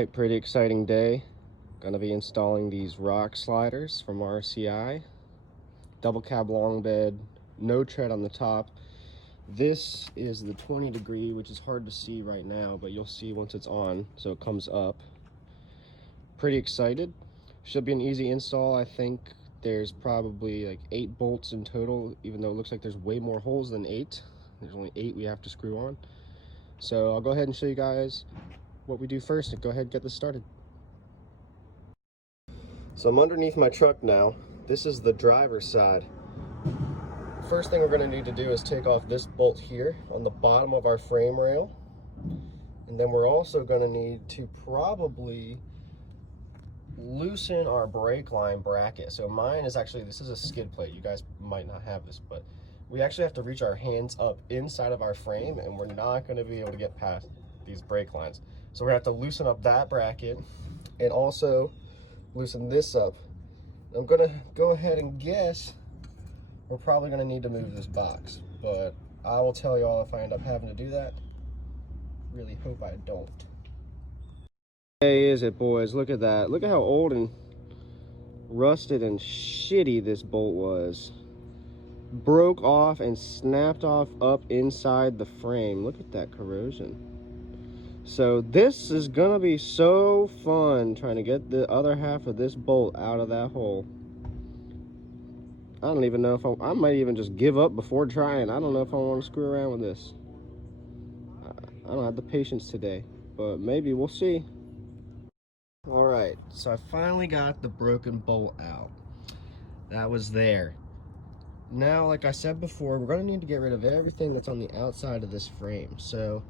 Alright, pretty exciting day. Gonna be installing these rock sliders from RCI. Double cab long bed, no tread on the top. This is the 20 degree, which is hard to see right now, but you'll see once it's on, so it comes up. Pretty excited. Should be an easy install. I think there's probably like 8 bolts in total, even though it looks like there's way more holes than 8. There's only 8 we have to screw on. So I'll go ahead and show you guys what we do first and go ahead and get this started. So I'm underneath my truck now. This is the driver's side. First thing we're going to need to do is take off this bolt here on the bottom of our frame rail. And then we're also going to need to probably loosen our brake line bracket. So mine is actually, this is a skid plate. You guys might not have this, but we actually have to reach our hands up inside of our frame, and we're not going to be able to get past these brake lines. So we're going to have to loosen up that bracket and also loosen this up. I'm going to go ahead and guess we're probably going to need to move this box, but I will tell y'all if I end up having to do that. Really hope I don't. Hey, is it, boys? Look at that. Look at how old and rusted and shitty this bolt was. Broke off and snapped off up inside the frame. Look at that corrosion. So this is gonna be so fun trying to get the other half of this bolt out of that hole. I don't even know if I might even just give up before trying. I don't know if I want to screw around with this. I don't have the patience today, but maybe we'll see. All right, so I finally got the broken bolt out. That was there. Now, like I said before, we're gonna need to get rid of everything that's on the outside of this frame. So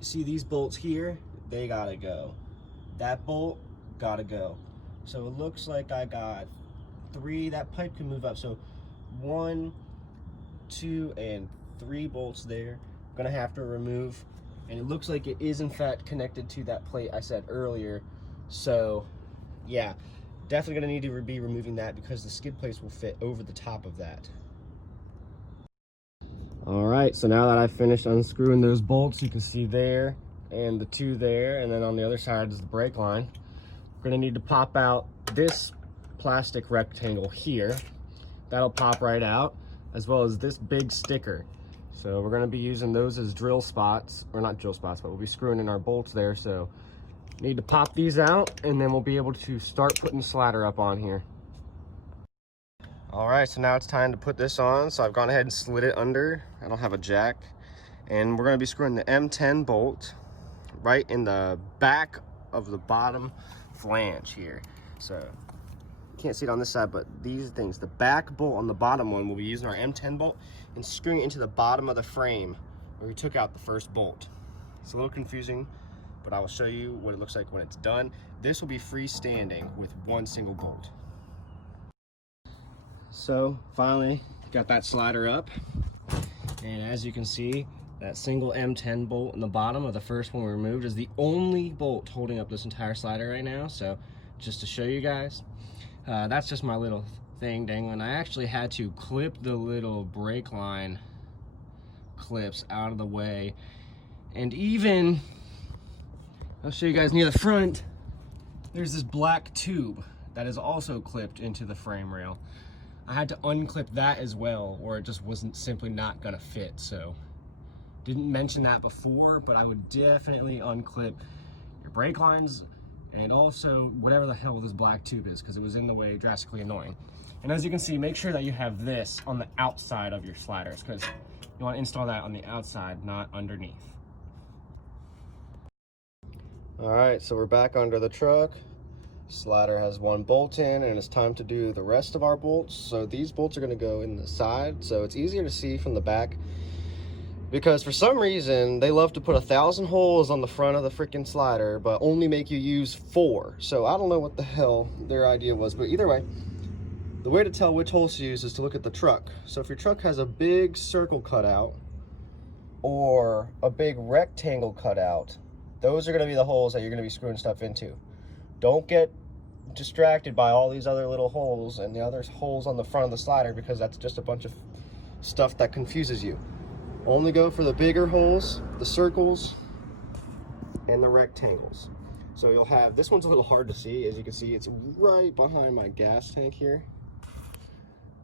see these bolts here, they gotta go. That bolt gotta go. So it looks like I got 3. That pipe can move up, so 1, 2, and 3 bolts there. I'm gonna have to remove, and it looks like it is in fact connected to that plate I said earlier. So yeah, definitely gonna need to be removing that because the skid plates will fit over the top of that. All right, so now that I've finished unscrewing those bolts, you can see there and the 2 there, and then on the other side is the brake line. We're gonna need to pop out this plastic rectangle here. That'll pop right out, as well as this big sticker. So we're gonna be using those as drill spots, or not drill spots, but we'll be screwing in our bolts there. So need to pop these out, and then we'll be able to start putting the slider up on here. All right, so now it's time to put this on. So I've gone ahead and slid it under. I don't have a jack. And we're gonna be screwing the M10 bolt right in the back of the bottom flange here. So you can't see it on this side, but these things, the back bolt on the bottom one, we'll be using our M10 bolt and screwing it into the bottom of the frame where we took out the first bolt. It's a little confusing, but I will show you what it looks like when it's done. This will be freestanding with 1 single bolt. So finally got that slider up, and as you can see, that single M10 bolt in the bottom of the first one we removed is the only bolt holding up this entire slider right now. So just to show you guys, that's just my little thing dangling. I actually had to clip the little brake line clips out of the way, and even I'll show you guys near the front, there's this black tube that is also clipped into the frame rail. I had to unclip that as well, or it just wasn't simply not gonna fit. So didn't mention that before, but I would definitely unclip your brake lines and also whatever the hell this black tube is, because it was in the way, drastically annoying. And as you can see, make sure that you have this on the outside of your sliders, because you want to install that on the outside, not underneath. All right, so we're back under the truck. Slider has 1 bolt in, and it's time to do the rest of our bolts. So these bolts are going to go in the side, so it's easier to see from the back, because for some reason they love to put 1,000 holes on the front of the freaking slider but only make you use 4. So I don't know what the hell their idea was, but either way, the way to tell which holes to use is to look at the truck. So if your truck has a big circle cutout or a big rectangle cutout, those are going to be the holes that you're going to be screwing stuff into. Don't get distracted by all these other little holes and the other holes on the front of the slider, because that's just a bunch of stuff that confuses you. Only go for the bigger holes, the circles, and the rectangles. So you'll have, this one's a little hard to see. As you can see, it's right behind my gas tank here.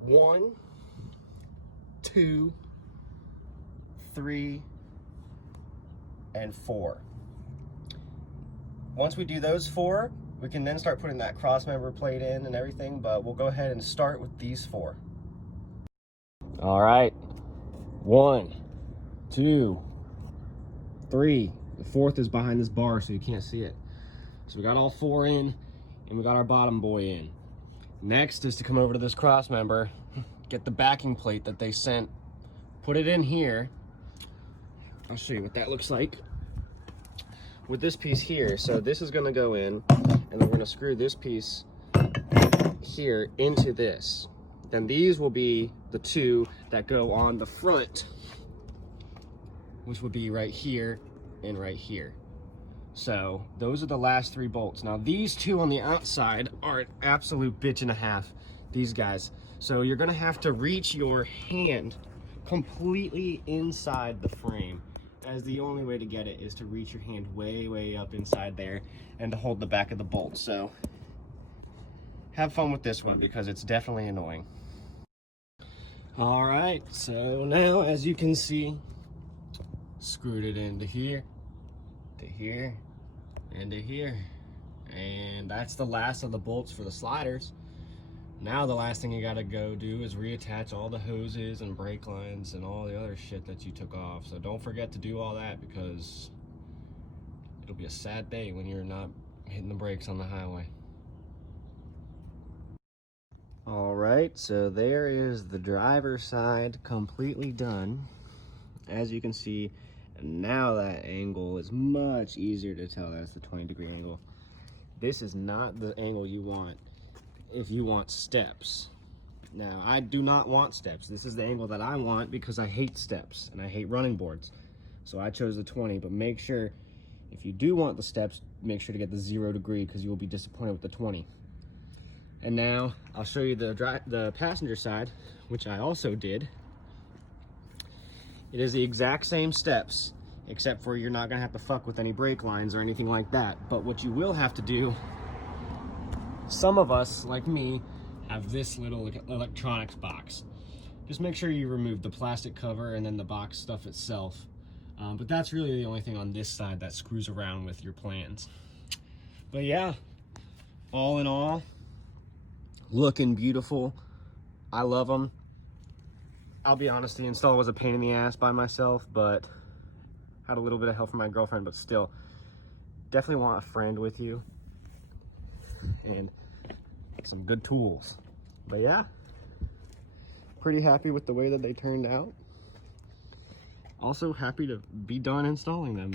1, 2, 3, and 4. Once we do those 4, we can then start putting that cross member plate in and everything, but we'll go ahead and start with these 4. All right, 1, 2, 3. The 4th is behind this bar, so you can't see it. So we got all 4 in, and we got our bottom boy in. Next is to come over to this cross member, get the backing plate that they sent, put it in here. I'll show you what that looks like with this piece here. So this is gonna go in, and then we're gonna screw this piece here into this. Then these will be the 2 that go on the front, which would be right here and right here. So those are the last 3 bolts. Now these 2 on the outside are an absolute bitch and a half, these guys. So you're gonna have to reach your hand completely inside the frame, as the only way to get it is to reach your hand way up inside there and to hold the back of the bolt. So have fun with this one because it's definitely annoying. All right, so now as you can see, screwed it into here, to here, and to here. And that's the last of the bolts for the sliders. Now the last thing you gotta go do is reattach all the hoses and brake lines and all the other shit that you took off. So don't forget to do all that, because it'll be a sad day when you're not hitting the brakes on the highway. All right, so there is the driver's side completely done. As you can see, now that angle is much easier to tell. That's the 20-degree angle. This is not the angle you want if you want steps. Now, I do not want steps. This is the angle that I want because I hate steps and I hate running boards. So I chose the 20, but make sure, if you do want the steps, make sure to get the 0 degree, because you will be disappointed with the 20. And now I'll show you the passenger side, which I also did. It is the exact same steps, except for you're not gonna have to fuck with any brake lines or anything like that. But what you will have to do, some of us, like me, have this little electronics box. Just make sure you remove the plastic cover and then the box stuff itself. But that's really the only thing on this side that screws around with your plans. But yeah, all in all, looking beautiful. I love them. I'll be honest, the install was a pain in the ass by myself, but had a little bit of help from my girlfriend, but still, definitely want a friend with you and some good tools. But yeah, pretty happy with the way that they turned out. Also happy to be done installing them.